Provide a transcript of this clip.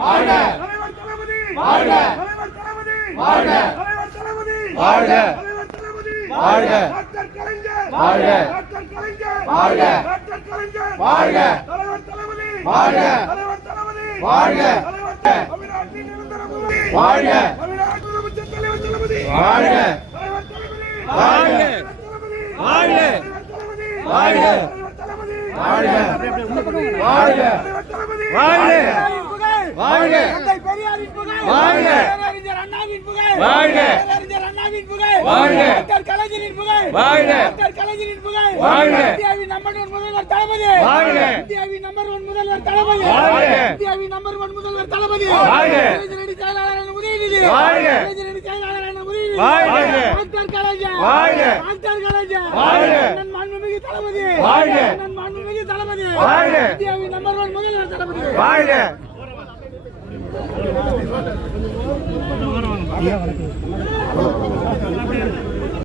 வாழ்க தலைவர் தளபதி வாழ்க தலைவர் தளபதி வாழ்க தலைவர் தளபதி வாழ்க தலைவர் தளபதி வாழ்க டாக்டர் கலைஞர் வாழ்க டாக்டர் கலைஞர் வாழ்க டாக்டர் கலைஞர் வாழ்க தலைவர் தளபதி வாழ்க தலைவர் தளபதி வாழ்க தலைவர் தமிழ்நாட்டின் நிரந்தர முதல்வர் வாழ்க தமிழ்நாடு முதலமைச்சர் தலைவர் தளபதி வாழ்க தலைவர் தளபதி வாழ்க வாழ்க வாழ்க வாழ்க வாழ்க வாழ்க வாழ்க தந்தை பெரியாரின் புகழ் வாழ்க பேரறிஞர் அண்ணாவின் புகழ் வாழ்க பேரறிஞர் அண்ணாவின் புகழ் வாழ்க டாக்டர் கலைஞரின் புகழ் வாழ்க டாக்டர் கலைஞரின் புகழ் வாழ்க இந்தியாவின் நம்பர் 1 முதல்வர் தளபதி வாழ்க இந்தியாவின் நம்பர் 1 முதல்வர் தளபதி வாழ்க இந்தியாவின் நம்பர் 1 முதல்வர் தளபதி வாழ்க இளைஞரணி செயலாளரான உதயநிதி வாழ்க இளைஞரணி செயலாளரான உதயநிதி வாழ்க டாக்டர் கலைஞர் வாழ்க டாக்டர் கலைஞர் வாழ்க நன் மாண்புமிகு தளபதி வாழ்க நன் மாண்புமிகு தளபதி வாழ்க இந்தியாவின் நம்பர் 1 முதல்வர் தளபதி வாழ்க ஐயா வணக்கம்